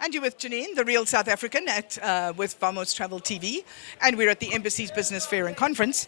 And you're with Geniene, the real South African, with Vamos Travel TV, and we're at the Embassy's Business Fair and Conference.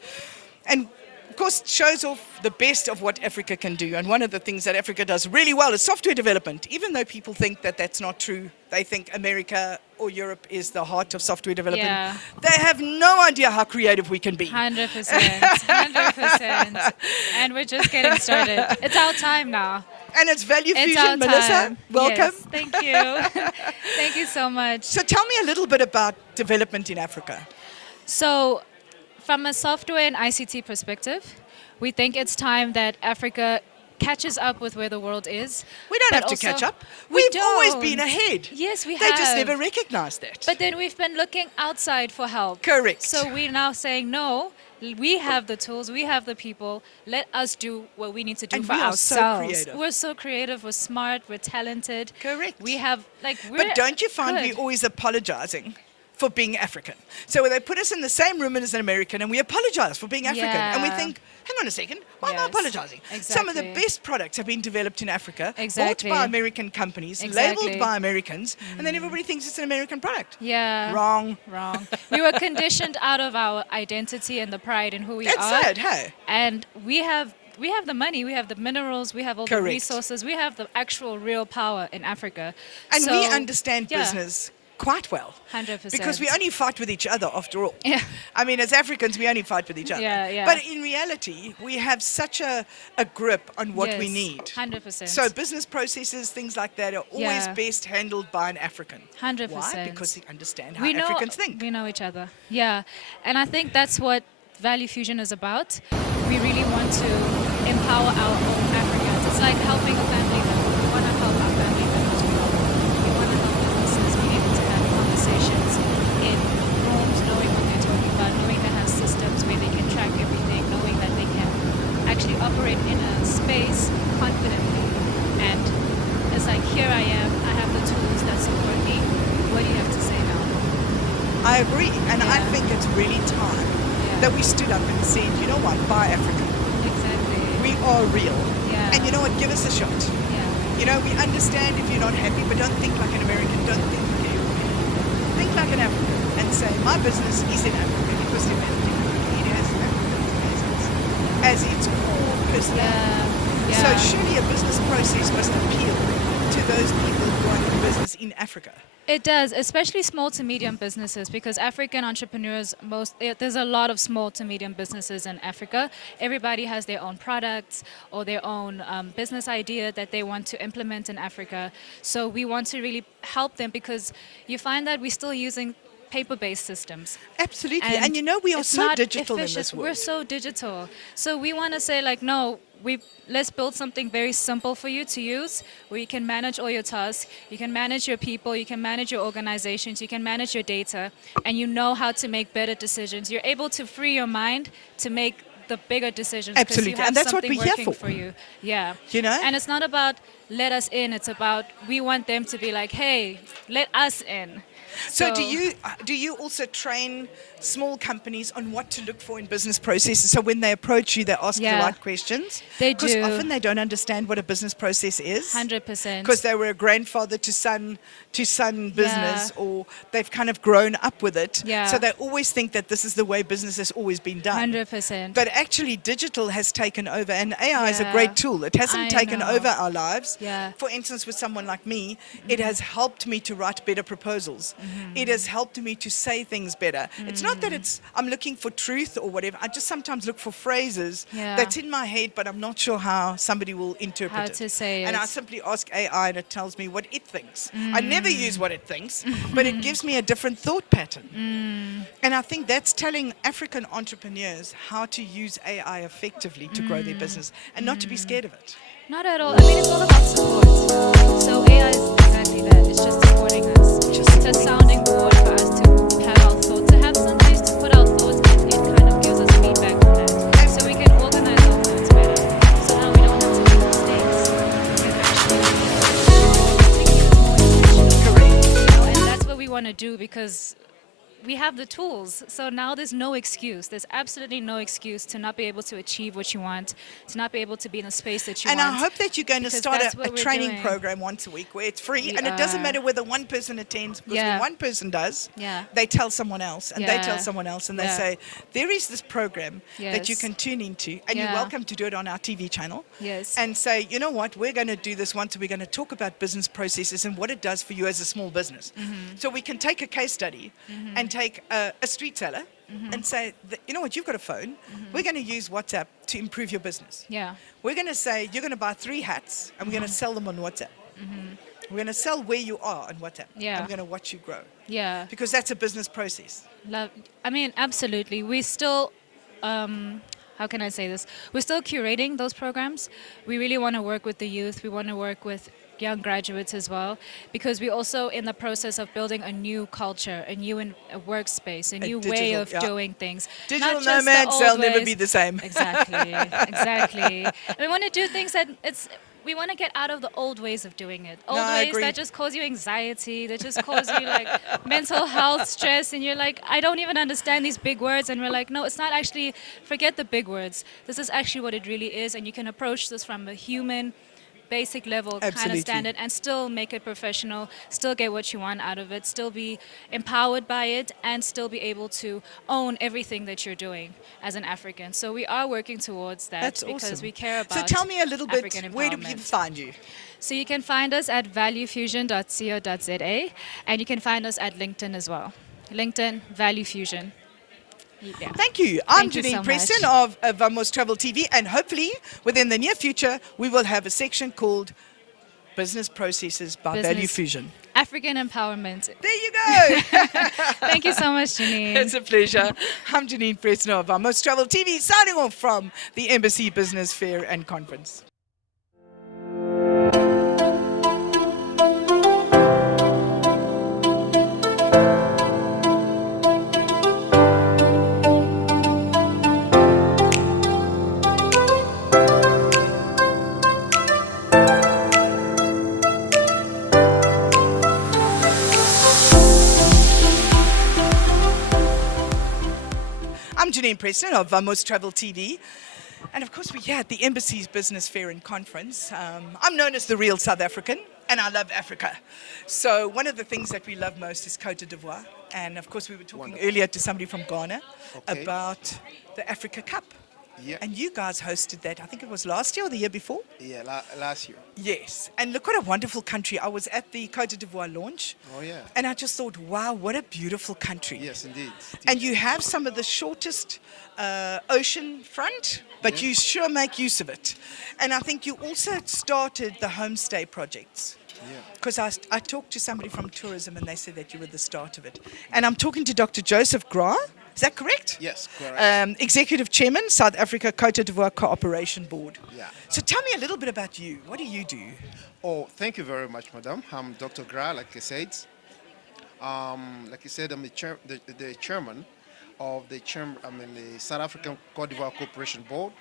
And of course, shows off the best of what Africa can do. And one of the things that Africa does really well is software development. Even though people think that that's not true, they think America or Europe is the heart of software development. Yeah. They have no idea how creative we can be. 100%, 100%. And we're just getting started. It's our time now. And it's Value It's Fusion. our Melissa, time. welcome. Yes, thank you. Thank you so much. So tell me a little bit about development in Africa. So, from a software and ICT perspective, we think it's time that Africa catches up with where the world is. We don't but have to catch also- up. We We've always don't. been ahead. Yes, we They have. just never recognized that. But then we've been looking outside for help. Correct. So we're now saying, no, we have the tools, we have the people, let us do what we need to do And for we are so ourselves. creative. We're so creative, we're smart, we're talented. Correct. We have, But don't you find good. we're always apologizing for being African? So they put us in the same room as an American and we apologize for being African. And we Yeah. think, hang on a second, why am I Yes, apologizing? Some of the exactly. best products have been developed in Africa, Exactly. bought by American companies, Exactly. labeled by Americans, and then everybody thinks it's an American product. Yeah. Wrong. Wrong. We were conditioned out of our identity and the pride in who we That's are. sad, hey? And we have the money, we have the minerals, we have all the Correct. resources, we have the actual real power in Africa. And So, we understand yeah, business quite well. 100%. Because we only fight with each other after all. Yeah. I mean, as Africans, we only fight with each other. Yeah, yeah. But in reality, we have such a grip on what we Yes, need. 100%. So business processes, things like that, are always Yeah. best handled by an African. 100%. Why? Because they understand how we know, Africans think. We know each other. Yeah. And I think that's what Value Fusion is about. We really want to empower our own Africans. It's like helping a family member. We want to help our family members grow. We want to help businesses be able to have conversations in rooms, knowing what they're talking about, knowing they have systems where they can track everything, knowing that they can actually operate in a space confidently. And it's like, here I am, I have the tools that support me. What do you have to say now? I agree. And I Yeah. think it's really time Yeah. that we stood up and said, you know what, buy Africa. Exactly. We are real. Yeah. And you know what, give us a shot. Yeah. You know, we understand if you're not happy, but don't think like an American, don't think like a European. Think like an African and say, my business is in Africa. It was developed in Africa. It has African as its core personality. Yeah. So surely a business process must appeal to those people who are in business in Africa. It does, especially small to medium businesses, because African entrepreneurs, there's a lot of small to medium businesses in Africa. Everybody has their own products or their own business idea that they want to implement in Africa. So we want to really help them, because you find that we're still using paper-based systems. Absolutely. And you know, we are it's so not digital in efficient. this world. We're so digital. So we want to say, like, no, let's build something very simple for you to use, where you can manage all your tasks, you can manage your people, you can manage your organizations, you can manage your data, and you know how to make better decisions. You're able to free your mind to make the bigger decisions. 'cause Absolutely. You have And that's what something we're here working for. you. Yeah. You know? And it's not about let us in, it's about we want them to be like, hey, let us in. So do you also train small companies on what to look for in business processes? So when they approach you, they ask the Yeah. right questions? They Because do. often they don't understand what a business process is. 100%. Because they were a grandfather to son business, or they've kind of grown up with it. Yeah. So they always think that this is the way business has always been done. 100%. But actually, digital has taken over, and AI is a Yeah. great tool. It hasn't I taken know. over our lives. Yeah. For instance, with someone like me, it has helped me to write better proposals. It has helped me to say things better. It's not that I'm looking for truth or whatever. I just sometimes look for phrases Yeah. that's in my head, but I'm not sure how somebody will interpret How it. to say And I it. simply ask AI, and it tells me what it thinks. I never use what it thinks, but it gives me a different thought pattern. And I think that's telling African entrepreneurs how to use AI effectively to grow their business and not to be scared of it. Not at all. I mean, it's all about support. So AI is exactly that. It's just supporting us. It's a sounding board for us to have our thoughts, to have some place to put our thoughts, and it kind of gives us feedback on that. So we can organize our thoughts better. So now we don't have to make mistakes. We can actually think more intentional. Correct. You know, and that's what we want to do, because we have the tools. So now there's no excuse. There's absolutely no excuse to not be able to achieve what you want, to not be able to be in a space that you And want. I hope that you're going to because start that's a what we're training doing. program once a week where it's free. We And it doesn't are. matter whether one person attends, because Yeah. when one person does, Yeah. they tell someone else, and they tell Yeah. someone else, and they Yeah. say, there is this program that you Yes. can tune into, and you're Yeah. welcome to do it on our TV channel. Yes. And say, you know what, we're going to do this once, we're going to talk about business processes and what it does for you as a small business. So we can take a case study and take a street seller and say, you know what, you've got a phone. We're going to use WhatsApp to improve your business. Yeah. We're going to say, you're going to buy 3 hats and we're going to sell them on WhatsApp. We're going to sell where you are on WhatsApp. Yeah. And we're going to watch you grow. Yeah. Because that's a business process. I mean, absolutely. We still, how can I say this? We're still curating those programs. We really want to work with the youth. We want to work with young graduates as well, because we're also in the process of building a new culture, a new a workspace, a new way digital, of yeah. doing things. Digital Not just the nomads, old they'll never ways. be the same. Exactly, exactly. And we want to do things that we want to get out of the old ways of doing it. Old I ways agree. that just cause you anxiety, that just cause you like mental health stress, and you're like, I don't even understand these big words. And we're like, no, it's not actually, forget the big words. This is actually what it really is, and you can approach this from a human, basic level kind Absolutely. of standard and still make it professional, still get what you want out of it, still be empowered by it, and still be able to own everything that you're doing as an African. So we are working towards that That's because awesome. we care about So tell me a little bit, African where do people empowerment. find you? So you can find us at valuefusion.co.za, and you can find us at LinkedIn as well. LinkedIn, Value Fusion. Yeah. Thank you. I'm Thank you Geniene so Preston much. of Vamos Travel TV, and hopefully within the near future we will have a section called Business Processes by Business. Value Fusion. African empowerment. There you go. Thank you so much, Janine. It's a pleasure. I'm Geniene Preston of Vamos Travel TV, signing off from the Embassy Business Fair and Conference. I'm Geniene Preston of Vamos Travel TV. And of course, we're here at the Embassy's Business Fair and Conference. I'm known as the real South African, and I love Africa. So one of the things that we love most is Cote de Voire. And of course, we were talking earlier to somebody from Ghana Okay. about the Africa Cup. Yeah. And you guys hosted that, I think it was last year or the year before? Yeah, last year. Yes. And look what a wonderful country. I was at the Cote d'Ivoire launch. Oh, yeah. And I just thought, wow, what a beautiful country. Yes, indeed. And you have some of the shortest ocean front, but Yeah. you sure make use of it. And I think you also started the homestay projects. Yeah. Because I talked to somebody from tourism and they said that you were the start of it. And I'm talking to Dr. Joseph Gra. Is that correct? Yes, correct. Executive Chairman, South Africa Cote d'Ivoire Cooperation Board. Yeah. So tell me a little bit about you. What do you do? Oh, thank you very much, madam. I'm Dr. Gra, like I said. Like I said, I'm the chairman of the South African Cote d'Ivoire Cooperation Board,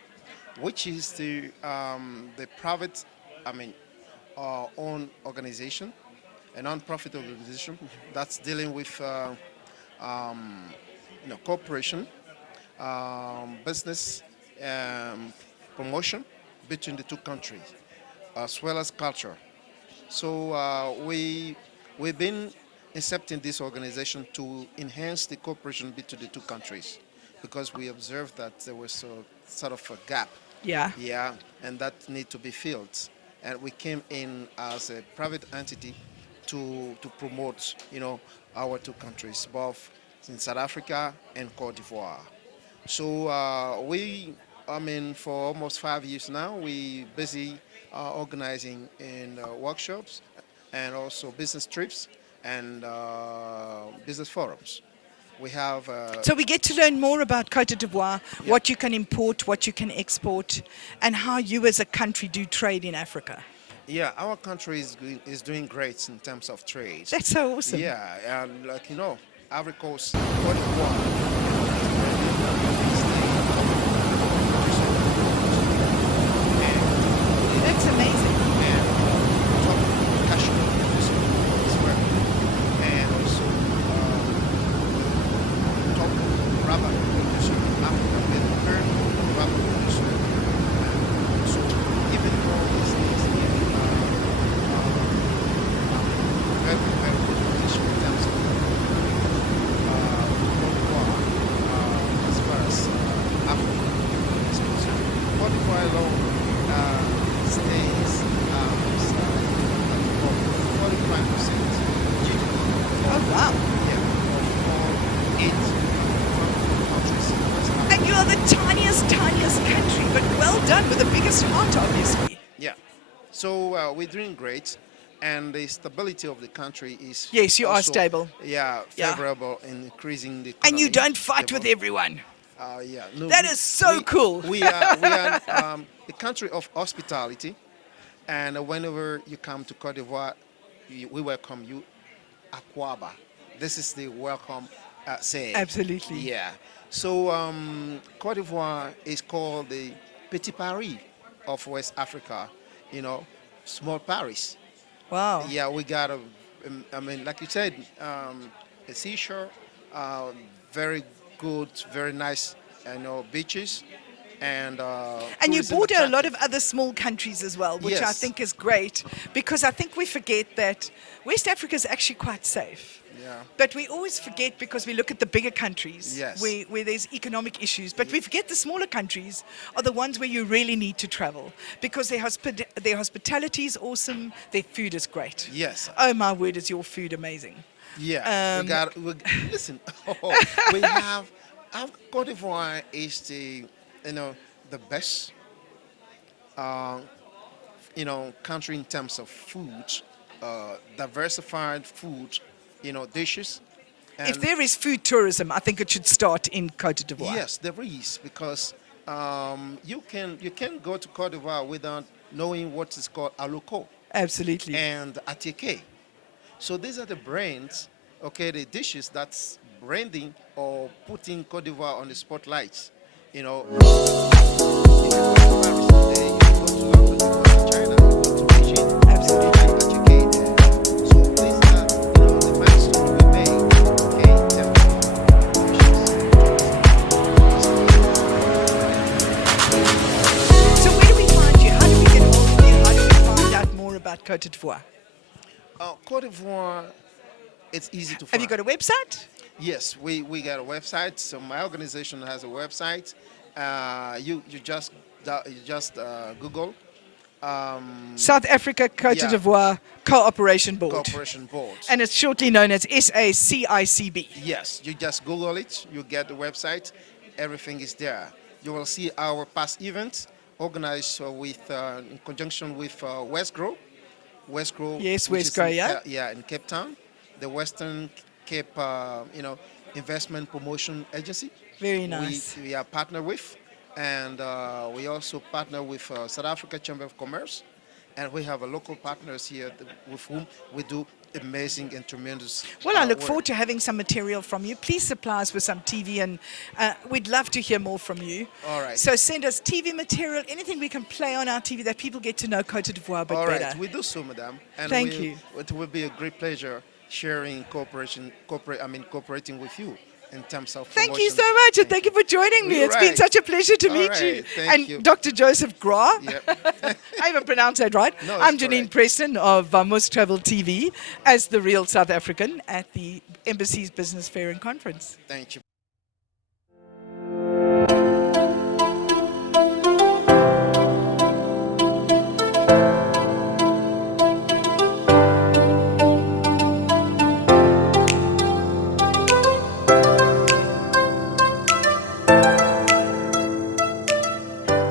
which is the private, own organization, a non-profit organization that's dealing with cooperation, business promotion between the two countries, as well as culture. So we've been accepting this organization to enhance the cooperation between the two countries, because we observed that there was a sort of a gap. Yeah. Yeah, and that need to be filled. And we came in as a private entity to promote, our two countries, both in South Africa and Cote d'Ivoire. So for almost 5 years now, we busy organizing in workshops and also business trips and business forums. We have So we get to learn more about Cote d'Ivoire, what you can import, what you can export, and how you as a country do trade in Africa. our country is doing great in terms of trade. That's so awesome. Yeah, and Ivory Coast, Cote d'Ivoire. That's amazing. And cashew as well. And also are the tiniest country, but well done with the biggest heart, obviously. Yeah. So we're doing great, and the stability of the country is Yes, you are also, stable. Yeah, Yeah. favorable in increasing the And you economy, don't fight with stable. everyone. Yeah. No, That is so cool. We are a country of hospitality, and whenever you come to Cote d'Ivoire, we welcome you. Akwaba. This is the welcome saying. Absolutely. Yeah. So Cote d'Ivoire is called the Petit Paris of West Africa. You know, small Paris. Wow. Yeah, we got I mean, like you said, a seashore, very good, very nice, beaches, and And you tourism border a lot attractive. of other small countries as well, which I Yes. think is great, because I think we forget that West Africa is actually quite safe. Yeah. But we always forget because we look at the bigger countries Yes. where there's economic issues. But we forget the smaller countries are the ones where you really need to travel because their hospitality is awesome, their food is great. Yes. Oh my word, is your food amazing. Yeah, listen. We have our Cote d'Ivoire is the best country in terms of food, diversified food, dishes. If And there is food tourism, I think it should start in Cote d'Ivoire. yes, there is, because you can go to Cote d'Ivoire without knowing what is called aloko Absolutely. and attiéké. So these are the brands, okay, the dishes that's branding or putting Cote d'Ivoire on the spotlight. You know, if you go to Paris today, you go to London, you go to China, you go to Beijing, Absolutely. you find attiéké there. So these are, the milestones we made, okay, in terms of dishes. So where do we find you? How do we get hold of you? How do we find out more about Cote d'Ivoire? Cote d'Ivoire, it's easy to find. Have you got a website? Yes, we got a website. So my organization has a website. You just Google South Africa Cote Yeah. d'Ivoire Cooperation Board. Cooperation Board. And it's shortly known as SACICB. Yes, you just Google it. You get the website. Everything is there. You will see our past events organized in conjunction with Westgrow. Westgrow. Yes, which is Westgrow, in yeah. Yeah, in Cape Town, the Western Cape, Investment Promotion Agency. Very nice. We are partnered with, and we also partner with South Africa Chamber of Commerce, and we have a local partners here with whom we do amazing and tremendous. Well, I look work. forward to having some material from you. Please supply us with some TV, and we'd love to hear more from you. All right. So send us TV material, anything we can play on our TV that people get to know Cote d'Ivoire a bit All right, better. we do so, madam. And Thank you. It will be a great pleasure sharing cooperating with you in terms of. Thank you promotion. so much, and thank you for joining me. You're It's been right. such a pleasure to All meet right, you. thank And you. Dr. Joseph Gra. Yep. I even pronounced that right. No, it's I'm Geniene correct. Preston of Vamos Travel TV as the real South African at the Embassy's Business Fair and Conference. Thank you.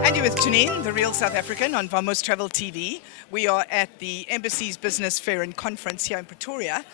And you're with Geniene, the real South African on Vamos Travel TV. We are at the Embassy's Business Fair and Conference here in Pretoria.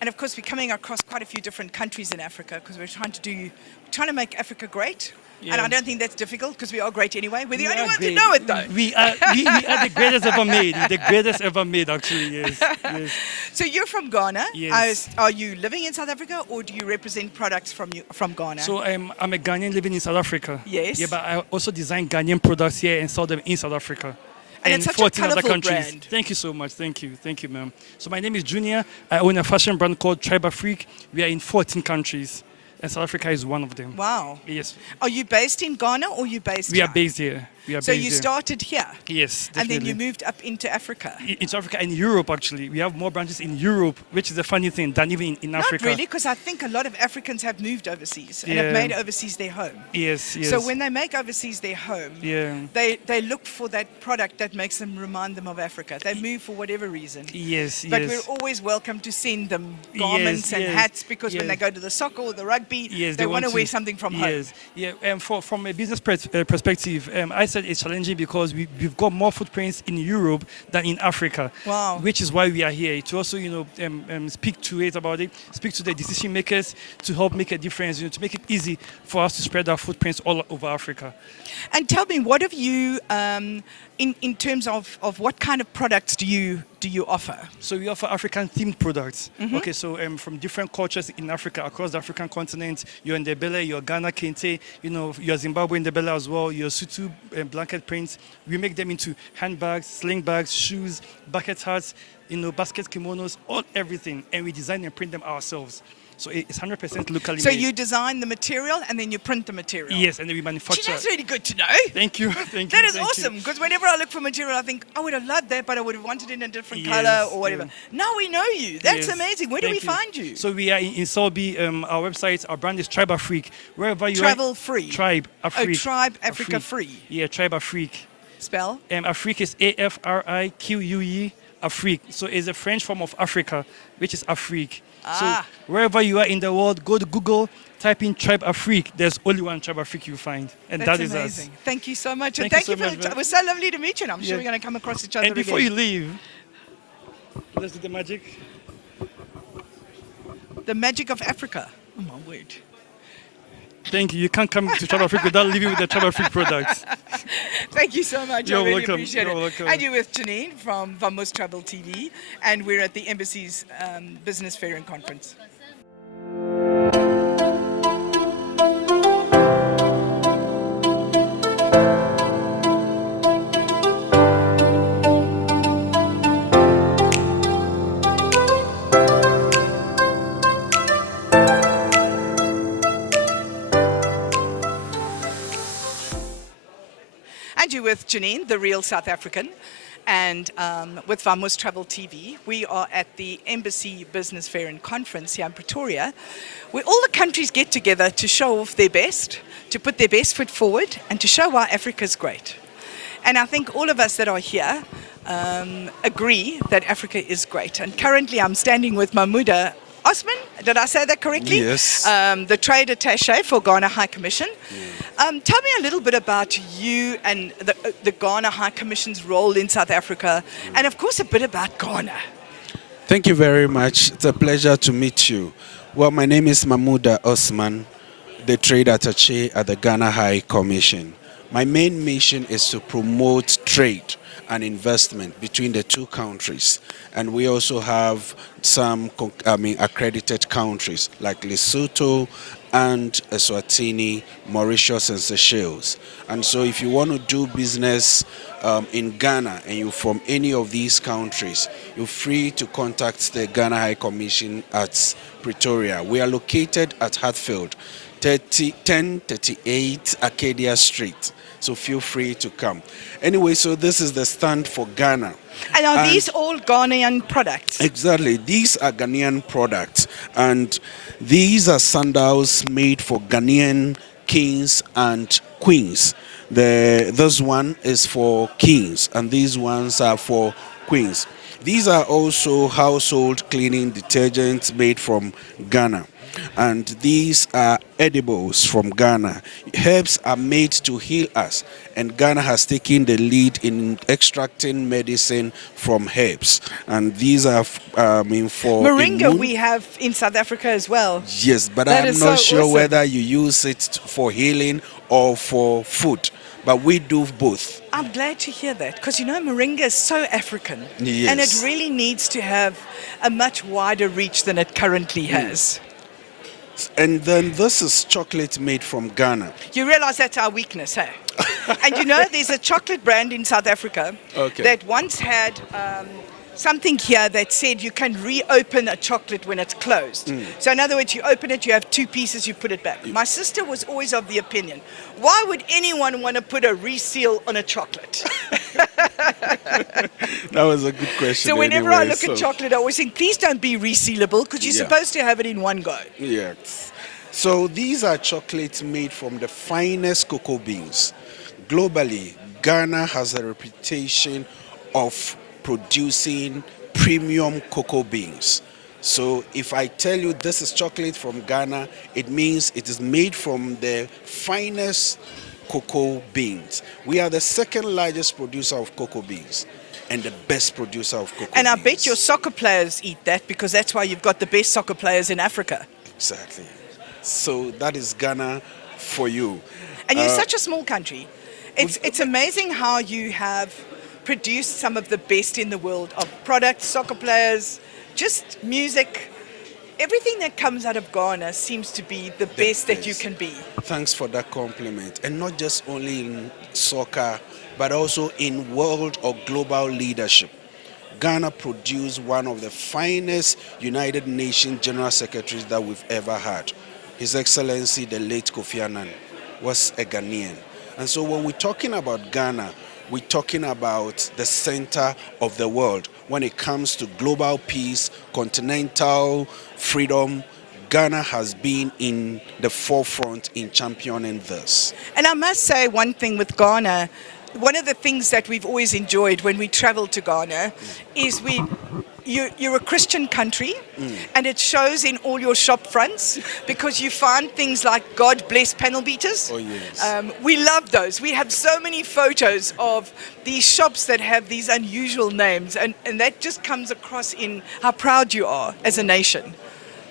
And of course, we're coming across quite a few different countries in Africa because we're trying to make Africa great. And Yeah. I don't think that's difficult because we are great anyway. We're the We only are ones who great. know it though. We are the greatest ever made. The greatest ever made, actually. Yes. Yes. So you're from Ghana. Yes. Are you living in South Africa or do you represent products from Ghana? So I'm a Ghanaian living in South Africa. Yes. Yeah, but I also design Ghanaian products here and sell them in South Africa. And it's such a 14 other colourful countries. brand. Thank you so much. Thank you, ma'am. So my name is Junior. I own a fashion brand called Tribe Freak. We are in 14 countries, and South Africa is one of them. Wow. Yes. Are you based in Ghana or are you based We are here? based here. We are So based you there. started here? Yes, And then you definitely. moved up into Africa? In South Africa and Europe, actually. We have more branches in Europe, which is a funny thing, than even in Not Africa. really, because I think a lot of Africans have moved overseas and have Yeah. made overseas their home. Yes, yes. So when they make overseas their home, Yeah. they look for that product that makes them remind them of Africa. They move for whatever reason. Yes, But yes. we're always welcome to send them garments and yes, hats, because when yes. they go to the soccer or the rugby, Yes, they want to wear something from home. Yes, yeah. From a business perspective, I said it's challenging because we've got more footprints in Europe than in Africa. Wow. Which is why we are here to also, speak to it about it, speak to the decision makers to help make a difference, to make it easy for us to spread our footprints all over Africa. And tell me, what have you, in terms of what kind of products do you offer? So we offer African themed products. Okay, so from different cultures in Africa, across the African continent, you're in Ndebele, you're Ghana, Kente, you're Zimbabwe Ndebele as well, your Sutu blanket prints. We make them into handbags, sling bags, shoes, bucket hats, basket kimonos, everything. And we design and print them ourselves. So it's 100% locally So made. you design the material and then you print the material? Yes, and then we Gee, manufacture. that's really good to know. Thank you, thank you. That is thank you. awesome, because whenever I look for material, I think, I would have loved that, but I would have wanted it in a different Yes, color or whatever. yeah. Now we know you. That's Yes. amazing. Where do we Thank find you? So we are in Solby. Our website, our brand is Tribe Afrique. Wherever you Travel are, free. Tribe Oh, Afrique. Tribe Africa free. Yeah, Tribe Afrique. Spell? Afrique is AFRIQUE, Afrique. So it's a French form of Africa, which is Afrique. Ah. So wherever you are in the world, go to Google, type in Tribe Afrique. There's only one Tribe Afrique you find, and That's that is amazing. us. Thank you so much. And Thank thank you you so for much, it was so lovely to meet you, and I'm sure Yeah. we're going to come across each other And before again. you leave, let's do the magic. The magic of Africa. Oh my word. Thank you. You can't come to Tribe Afrique without leaving with the Tribe Afrique products. Thank you so much. You're I really welcome. appreciate You're it. welcome. And you're with Geniene from Vamos Travel TV, and we're at the Embassy's Business Fair and Conference. And you're with Geniene, the real South African, and with Vamos Travel TV. We are at the Embassy Business Fair and Conference here in Pretoria, where all the countries get together to show off their best, to put their best foot forward, and to show why Africa's great. And I think all of us that are here agree that Africa is great. And currently I'm standing with Mahmuda Osman, did I say that correctly? Yes. The Trade Attaché for Ghana High Commission. Tell me a little bit about you and the Ghana High Commission's role in South Africa, and of course a bit about Ghana. Thank you very much. It's a pleasure to meet you. Well, my name is Mahmuda Osman, the Trade Attaché at the Ghana High Commission. My main mission is to promote trade and investment between the two countries. And we also have some accredited countries like Lesotho and Eswatini, Mauritius and Seychelles. And so if you want to do business in Ghana and you're from any of these countries, you're free to contact the Ghana High Commission at Pretoria. We are located at Hatfield, 1038 Arcadia Street. So feel free to come. Anyway, so this is the stand for Ghana. And are these all Ghanaian products? Exactly. These are Ghanaian products. And these are sandals made for Ghanaian kings and queens. This one is for kings, and these ones are for queens. These are also household cleaning detergents made from Ghana. And these are edibles from Ghana. Herbs are made to heal us, and Ghana has taken the lead in extracting medicine from herbs. And these are for Moringa we have in South Africa as well. Yes, but That I'm is not so sure awesome. whether you use it for healing or for food. But we do both. I'm glad to hear that, because you know Moringa is so African, Yes. and it really needs to have a much wider reach than it currently has. And then this is chocolate made from Ghana. You realize that's our weakness, hey? And you know, there's a chocolate brand in South Africa Okay. that once had something here that said you can reopen a chocolate when it's closed. So in other words, you open it, you have two pieces, you put it back. My sister was always of the opinion, why would anyone want to put a reseal on a chocolate? That was a good question. So whenever I anyway, look at chocolate, I always think, please don't be resealable, because you're Yeah. supposed to have it in one go. Yes. So these are chocolates made from the finest cocoa beans. Globally, Ghana has a reputation of producing premium cocoa beans. So if I tell you this is chocolate from Ghana, it means it is made from the finest cocoa beans. We are the second largest producer of cocoa beans and the best producer of cocoa And I beans. bet your soccer players eat that, because that's why you've got the best soccer players in Africa. Exactly. So that is Ghana for you. And you're such a small country. It's amazing how you have produced some of the best in the world of products, soccer players, just music. Everything that comes out of Ghana seems to be the best that you can be. Thanks for that compliment. And not just only in soccer, but also in world or global leadership. Ghana produced one of the finest United Nations General Secretaries that we've ever had. His Excellency, the late Kofi Annan, was a Ghanaian. And so when we're talking about Ghana, we're talking about the center of the world. When it comes to global peace, continental freedom, Ghana has been in the forefront in championing this. And I must say one thing with Ghana, one of the things that we've always enjoyed when we travel to Ghana is you're a Christian country, and it shows in all your shop fronts, because you find things like God bless panel beaters. Oh, yes. We love those. We have so many photos of these shops that have these unusual names, and that just comes across in how proud you are as a nation.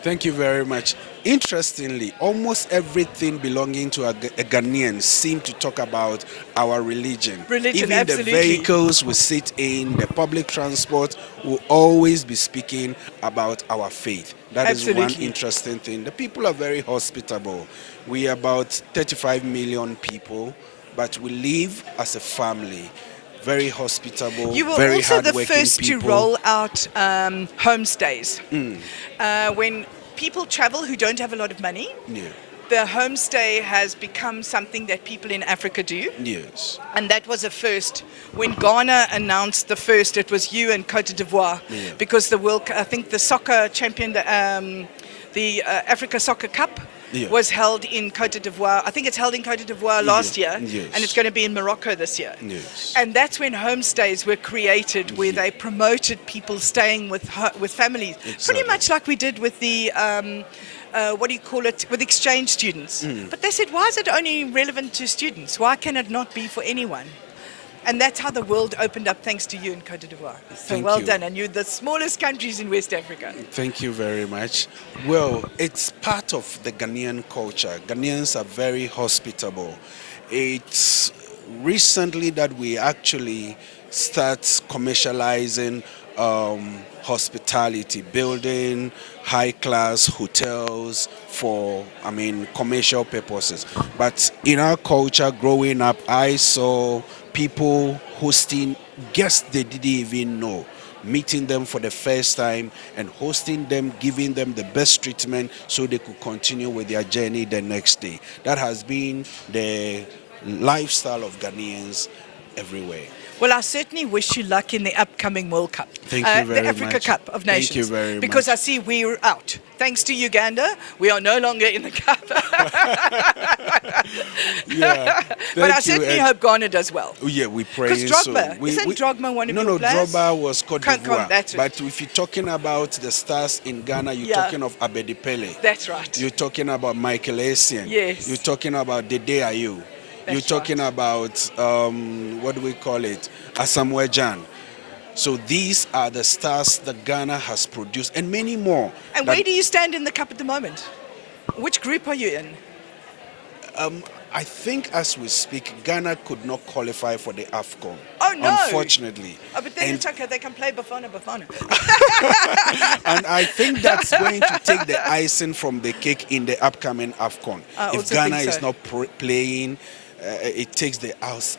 Thank you very much. Interestingly, almost everything belonging to a Ghanaian seem to talk about our religion. Even Absolutely. the vehicles we sit in, the public transport will always be speaking about our faith. That is one Absolutely. interesting thing. The people are very hospitable. We are about 35 million people, but we live as a family. Very hospitable, You were very also the hardworking first people. to roll out homestays. When people travel who don't have a lot of money, Yeah. the homestay has become something that people in Africa do. Yes. And that was a first. When Ghana announced the first, it was you and Cote d'Ivoire, Yeah. because I think the soccer champion, the Africa Soccer Cup, Yeah. was held in Cote d'Ivoire. I think it's held in Cote d'Ivoire last year, Yes. and it's going to be in Morocco this year. Yes. And that's when homestays were created, where they promoted people staying with families, pretty Exactly. much like we did with the with exchange students. But they said, why is it only relevant to students? Why can it not be for anyone? And that's how the world opened up, thanks to you in Cote d'Ivoire. So Thank well you. done. And you're the smallest countries in West Africa. Thank you very much. Well, it's part of the Ghanaian culture. Ghanaians are very hospitable. It's recently that we actually start commercializing hospitality, building high-class hotels for, commercial purposes. But in our culture, growing up, I saw people hosting guests they didn't even know, meeting them for the first time and hosting them, giving them the best treatment so they could continue with their journey the next day. That has been the lifestyle of Ghanaians everywhere. Well, I certainly wish you luck in the upcoming World Cup. Thank you very the Africa much. Cup of Nations. Thank you very because much. I see we're out. Thanks to Uganda, we are no longer in the cup. Yeah. But I Thank you, certainly and- hope Ghana does well. Oh, yeah, we pray. Because Drogba, isn't Drogba one of no, your players? Drogba was Cote Can't come, d'Ivoire. that's it. But if you're talking about the stars in Ghana, you're Yeah. talking of Abedi Pele. That's right. You're talking about Michael Essien. Yes. You're talking about Dede Ayew. You're That's talking right. about, what do we call it? Asamoah Gyan. So these are the stars that Ghana has produced, and many more. And that- where do you stand in the cup at the moment? Which group are you in? I think as we speak, Ghana could not qualify for the AFCON. Oh, no. Unfortunately. Oh, but then And- it's okay, they can play Bafana. And I think that's going to take the icing from the cake in the upcoming AFCON. I If also Ghana think so. is not playing, it takes the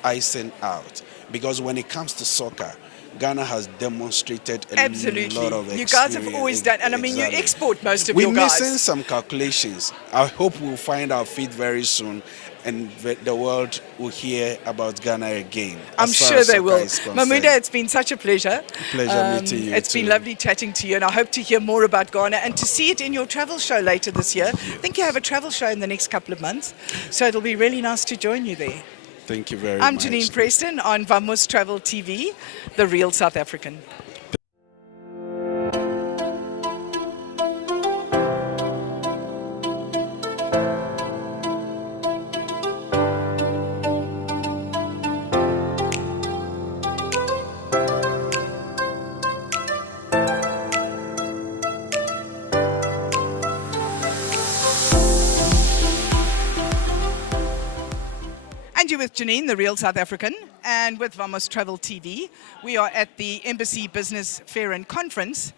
icing out. Because when it comes to soccer, Ghana has demonstrated a Absolutely. lot of You guys have experience. always done, and I mean, you Exactly. export most of We're your guys. missing some calculations. I hope we'll find our feet very soon and the world will hear about Ghana again. I'm as far sure as they soccer will. is concerned. Mamuda, it's been such a pleasure. Pleasure meeting you It's been too. lovely chatting to you, and I hope to hear more about Ghana and to see it in your travel show later this year. I think you have a travel show in the next couple of months, so it'll be really nice to join you there. Thank you very I'm much. Geniene Preston on Vamos Travel TV, the real South African. And you're with Geniene, the real South African, and with Vamos Travel TV. We are at the Embassy Business Fair and Conference,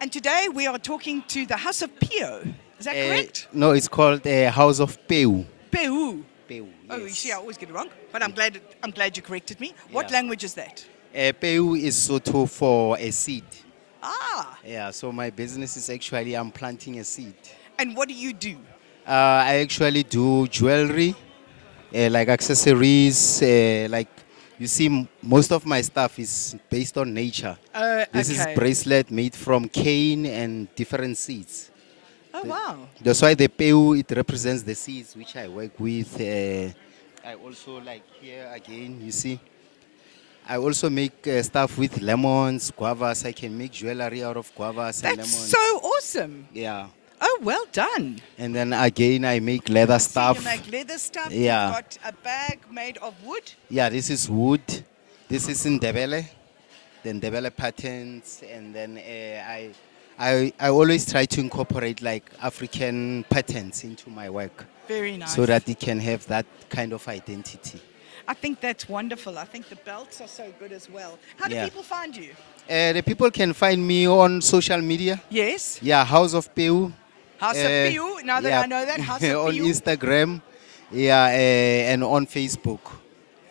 and today we are talking to the House of Pio. Is that correct? No, it's called House of Peu. Peu. Peu, Oh, you yes. see, I always get it wrong, but I'm glad you corrected me. What Yeah. language is that? Peu is Sotho for a seed. Ah, Yeah, so my business is actually I'm planting a seed. and what do you do? I actually do jewelry, like accessories, like you see, most of my stuff is based on nature. This is Okay. bracelet made from cane and different seeds. Oh, wow. That's why the peu, it represents the seeds which I work with. I also like here again, you see. I also make stuff with lemons, guavas. I can make jewelry out of guavas and That's lemons. so awesome. Yeah. Oh, well done. And then again, I make leather So stuff. you make leather stuff. Yeah. You've got a bag made of wood. Yeah, this is wood. This is in Ndebele. The Ndebele patterns. And then I always try to incorporate like African patterns into my work. Very nice. So that it can have that kind of identity. I think that's wonderful. I think the belts are so good as well. How do Yeah. people find you? The people can find me on social media. Yes. Yeah, House of Peu. House of Pio. Now that yeah, I know that, House of on Pio. Instagram, yeah, and on Facebook,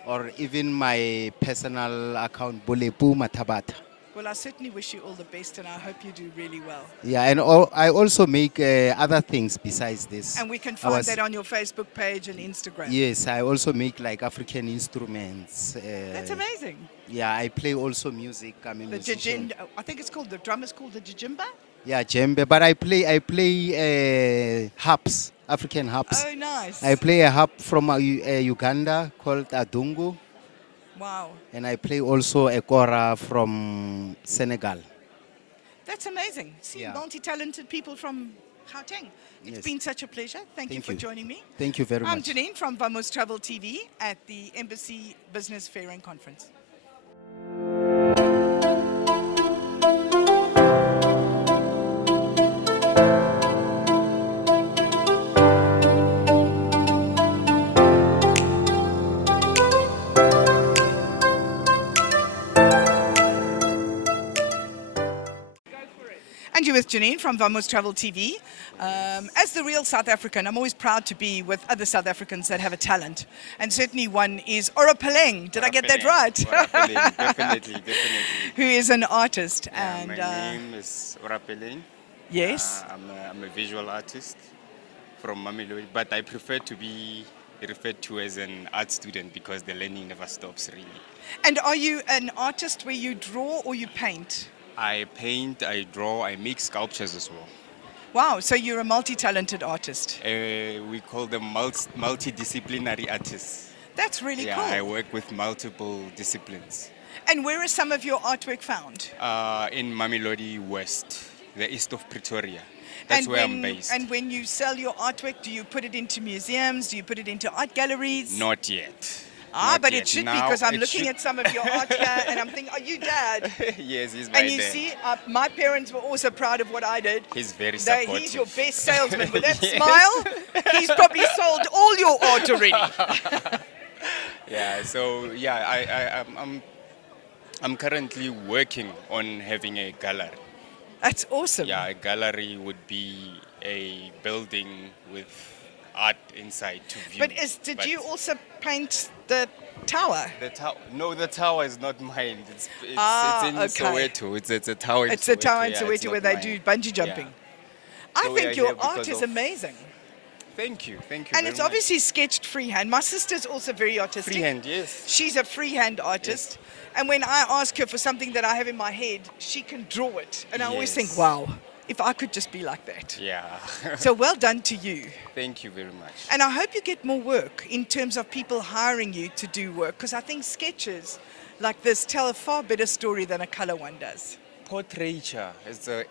or even my personal account, Bolepu Matabata. Well, I certainly wish you all the best, and I hope you do really well. Yeah, and I also make other things besides this. And we can I find was- that on your Facebook page and Instagram. Yes, I also make like African instruments. That's amazing. Yeah, I play also music. I'm a The musician. I think it's called, the drum is called the jijimba. Yeah, djembe, but I play harps, African harps. Oh, nice. I play a harp from Uganda called Adungu, Wow. and I play also a kora from Senegal. That's amazing. See, Yeah. multi-talented people from Gauteng. It's Yes. been such a pleasure. Thank you Thank for you. joining me. Thank you very I'm much. Geniene from Vamos Travel TV at the Embassy Business Fair and Conference. And you're with Geniene from Vamos Travel TV. As the real South African, I'm always proud to be with other South Africans that have a talent. And certainly one is Oraphaleng. Did I get that right? Oraphaleng, definitely. Who is an artist. Yeah, And my name is Oraphaleng. yes. I'm a visual artist from Mamelodi, but I prefer to be referred to as an art student because the learning never stops, really. And are you an artist where you draw or you paint? I paint, I draw, I make sculptures as well. Wow, so you're a multi-talented artist. We call them multidisciplinary artists. That's really Yeah, cool. I work with multiple disciplines. And where is some of your artwork found? In Mamelodi West, the east of Pretoria. That's and where when, I'm based. And when you sell your artwork, do you put it into museums? Do you put it into art galleries? Not yet. But Not it yet. should be, Now because I'm it looking should- at some of your art here and I'm thinking, are you Dad? Yes, he's my And you dad. see, my parents were also proud of what I did. He's very They- supportive. He's your best salesman. With that Yes. smile, he's probably sold all your art already. Yeah, so yeah, I'm currently working on having a gallery. That's awesome. Yeah, a gallery would be a building with art inside to view. But did you also paint the tower. The tower. No, the tower is not mine. It's in okay. Soweto. It's a tower in It's a tower in Yeah, it's Soweto not where they mine. do bungee jumping. Yeah. I So we think are your here art because is of- amazing. Thank you. And very it's much. obviously sketched freehand. My sister's also very artistic. Freehand, yes. She's a freehand artist. And when I ask her for something that I have in my head, she can draw it. And I always think, Yes. wow, if I could just be like that. Yeah. So well done to you. Thank you very much. And I hope you get more work in terms of people hiring you to do work, because I think sketches like this tell a far better story than a color one does. Portraiture is a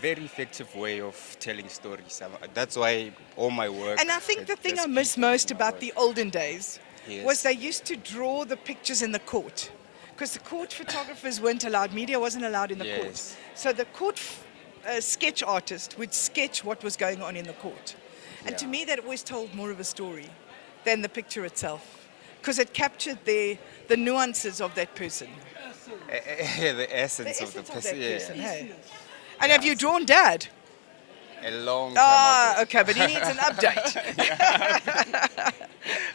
very effective way of telling stories. That's why all my work. And I think the thing I there's miss people in most my about work. the olden days was Yes. they used to draw the pictures in the court. Because the court photographers weren't allowed, media wasn't allowed in the court. Yes. So the court sketch artist would sketch what was going on in the court. And to Yeah. me, that always told more of a story than the picture itself. Because it captured the nuances of that person. The essence, The of the essence of person. that Yeah. person, hey? And have you drawn Dad? A long time Ah, ago. okay, but he needs an update.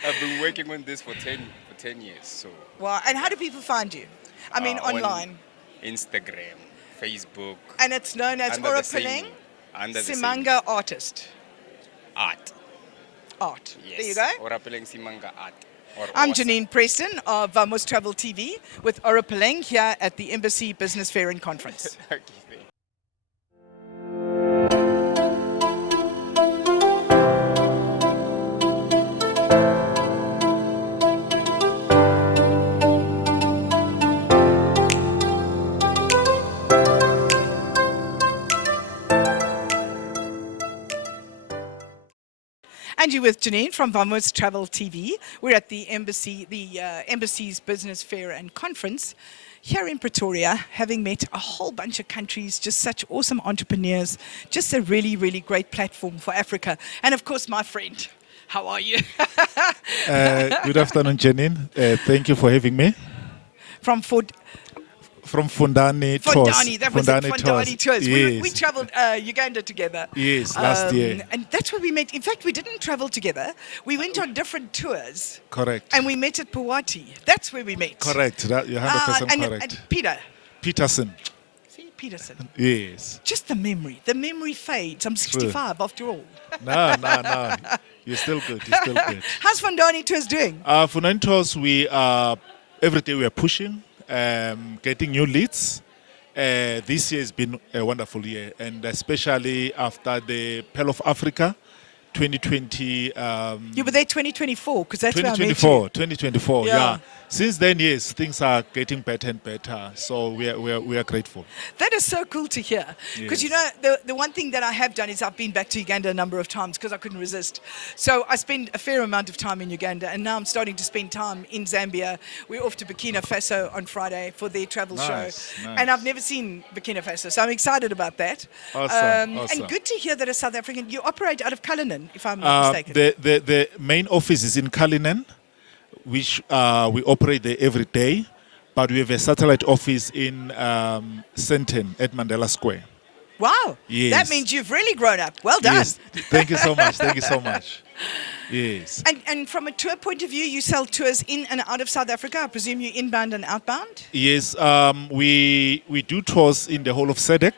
I've been working on this for 10 years. So Wow. And how do people find you? I mean, on online. Instagram, Facebook. And it's known as under the same Oraphaleng name. Under the same Simanga Artist. art. Art. Yes. There you go. Oraphaleng Simanga art. Or I'm Osa. Geniene Preston of Vamos Travel TV with Oraphaleng here at the Embassy Business Fair and Conference. Okay, thank you. And you're with Geniene from Vamos Travel TV. We're at the Embassy, Embassy's Business Fair and Conference here in Pretoria, having met a whole bunch of countries, just such awesome entrepreneurs, just a really, really great platform for Africa. And of course, my friend, how are you? Good afternoon, Geniene. Thank you for having me. From Fundani Tours. Fundani, that was it, Fundani Tours. Yes. We traveled Uganda together. Yes, last year. And that's where we met. In fact, we didn't travel together. We went on different tours. Correct. And we met at Pawati. That's where we met. Correct. You're 100% correct. And Peter. Pieterson. See, Pieterson. Yes. Just the memory. The memory fades. I'm 65 after all. No. You're still good. You're still good. How's Fundani Tours doing? Fundani Tours, every day we are pushing, getting new leads. This year has been a wonderful year, and especially after the Pearl of Africa 2020. You were there 2024, because that's where I met you. 2024, Yeah. yeah. Since then, yes, things are getting better and better. So we are grateful. That is so cool to hear. Because, you know, the one thing that I have done is I've been back to Uganda a number of times because I couldn't resist. So I spend a fair amount of time in Uganda, and now I'm starting to spend time in Zambia. We're off to Burkina Faso on Friday for their travel show. Nice. And I've never seen Burkina Faso, so I'm excited about that. Awesome. And good to hear that a South African, you operate out of Cullinan, if I'm not mistaken. The main office is in Cullinan, which we operate there every day, but we have a satellite office in Sandton at Mandela Square. Wow. Yes. That means you've really grown up. Well done. Yes, thank you so much. Thank you so much. Yes. And from a tour point of view, you sell tours in and out of South Africa. I presume you inbound and outbound? Yes, we do tours in the whole of SADC.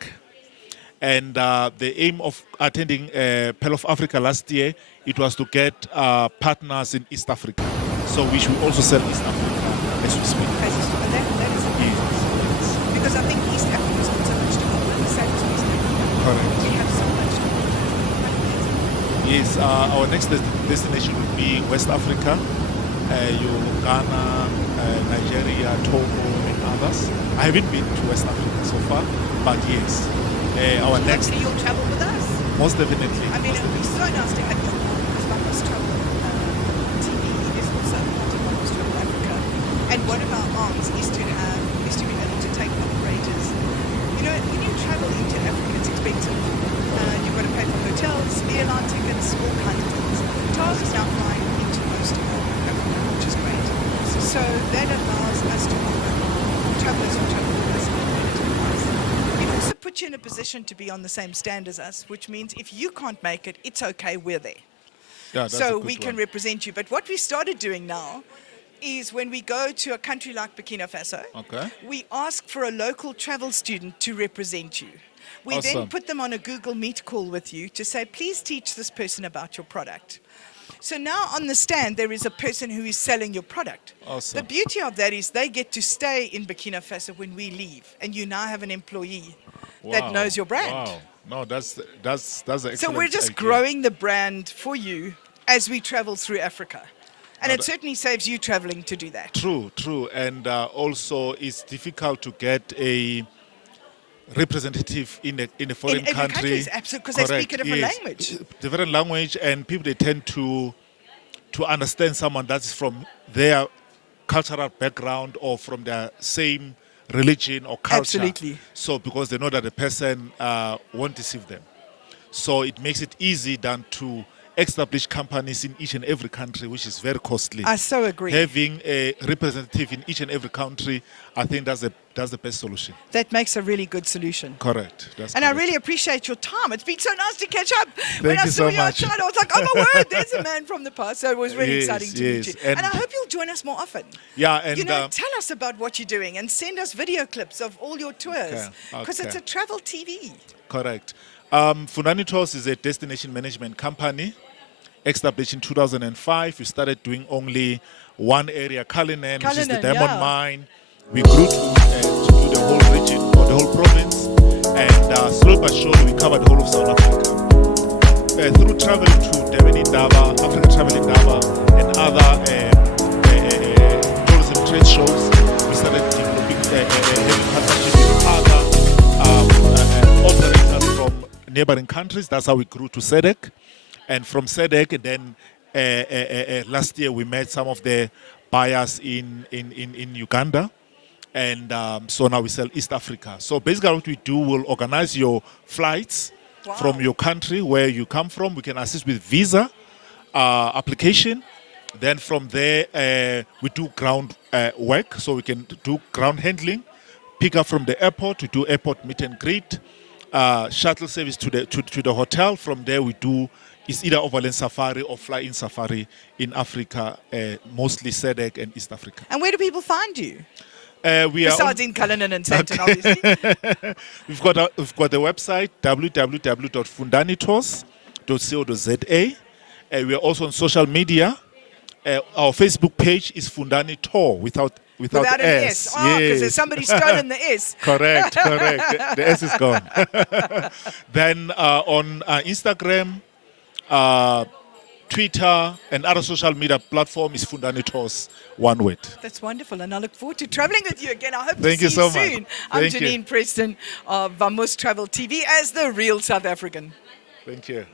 And the aim of attending Pearl of Africa last year, it was to get partners in East Africa. So we should also sell East Africa as we speak. That is amazing. Because I think East Africa's got so much to offer. The same as West Africa. Correct. We have so much to offer. Yes, our next destination will be West Africa, Ghana, Nigeria, Togo, and others. I haven't been to West Africa so far, but yes, our next. Hopefully you'll travel with us. Most definitely. I mean, it would be so nice to have you on board because Vamos Travel TV is also part of Vamos Travel Africa. And one of our arms is to be able to take operators. You know, when you travel into Africa, it's expensive. You've got to pay for hotels, airline tickets, all kinds of things. TARS is now flying into most of Africa, which is great. So that allows us to offer travelers who travel with us competitive price. It also puts you in a position to be on the same stand as us, which means if you can't make it, it's okay, we're there. Yeah, that's a So good we can one. represent you. But what we started doing now is when we go to a country like Burkina Faso, Okay. we ask for a local travel student to represent you. We then Awesome. put them on a Google Meet call with you to say, please teach this person about your product. So now on the stand, there is a person who is selling your product. Awesome. The beauty of that is they get to stay in Burkina Faso when we leave, and you now have an employee that Wow. knows your brand. Wow. No, that's an excellent. So we're just idea. growing the brand for you as we travel through Africa. And it certainly saves you traveling to do that. True, true, and also it's difficult to get a representative in a foreign In every country, is absolutely, because they speak a different Correct, language. yes. Different language, and people they tend to understand someone that's from their cultural background or from their same religion or culture. Absolutely. So because they know that the person won't deceive them, so it makes it easy than to establish companies in each and every country, which is very costly. I so agree. Having a representative in each and every country, I think that's the best solution. That makes a really good solution. Correct. That's And I correct. really appreciate your time. It's been so nice to catch up. When I you saw so you much. outside, I was like, oh my word, there's a man from the past. So it was really Yes, exciting to meet yes. you. And- And I hope you'll join us more often. Yeah, and You know, tell us about what you're doing and send us video clips of all your tours. Okay, Because it's okay. a travel TV. correct. Fundani Tours is a destination management company established in 2005. We started doing only one area, Cullinan, which is the Cullinan, diamond yeah. mine. We grew to do the whole region or the whole province, and slowly but surely we covered the whole of South Africa. Through traveling to Durban Indaba, Africa Travel Indaba, and other tourism trade shows, we started developing having partnerships with other operators from neighboring countries. That's how we grew to SADC. And from SADC, then last year we met some of the buyers in Uganda. And so now we sell East Africa. So basically what we do, we'll organize your flights from your country where you come from. We can assist with visa application. Then from there, we do ground work. So we can do ground handling, pick up from the airport, we do airport meet and greet, shuttle service to the hotel. From there we do, it's either overland safari or fly-in safari in Africa, mostly SADC and East Africa. And where do people find you? We are Besides in Cullinan and Sandton, obviously. we've got the website www.fundanitours.co.za. We are also on social media. Our Facebook page is Fundani Tour without Without an S. Oh, because Yes. there's somebody stolen the S. Correct. The S is gone. Then on Instagram, Twitter, and other social media platform is Fundani Tours, one word. That's wonderful, and I look forward to traveling with you again. I hope Thank to you see so you much. soon. I'm Thank you. Geniene Preston of Vamos Travel TV as the real South African. Thank you.